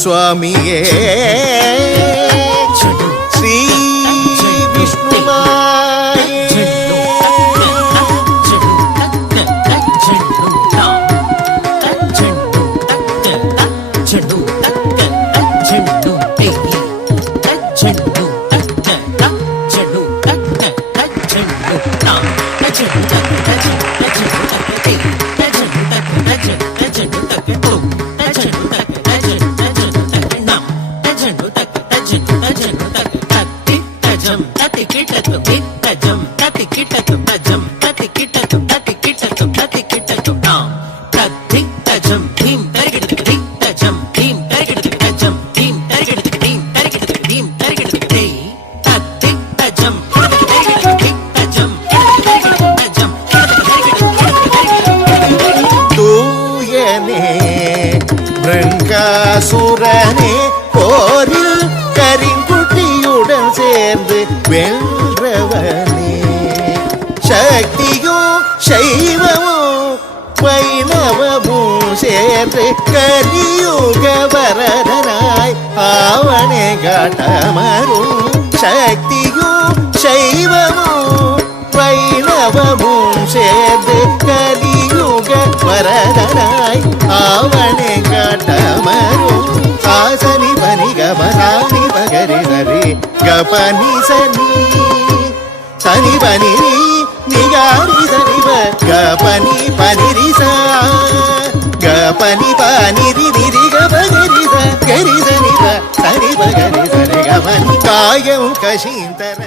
சுவாமியே ஸ்ரீ விஷ்ணுமாயே சுரனே போரில் கரிங்குட்டியுடன் சேர்ந்து வென்றவனே சக்தியும் சைவமும் வைணவமும் சேர்ந்து கலியுக வரதனாய் அவனே காட்டமரும் சக்தியும் சைவமும் வைணவமும் சேர்ந்து கலியுக வரதனாய் அவனே காட்டமரும் ஆசனி பனி கபசானி பகரி சரி கபனி சனி சனி பனி நிகாரி சனி கபனி பனிரி சா கபனி பனிரி நிரி கபகரி சரி சனி பகரி சரி கபனி காயம் கஷீந்தர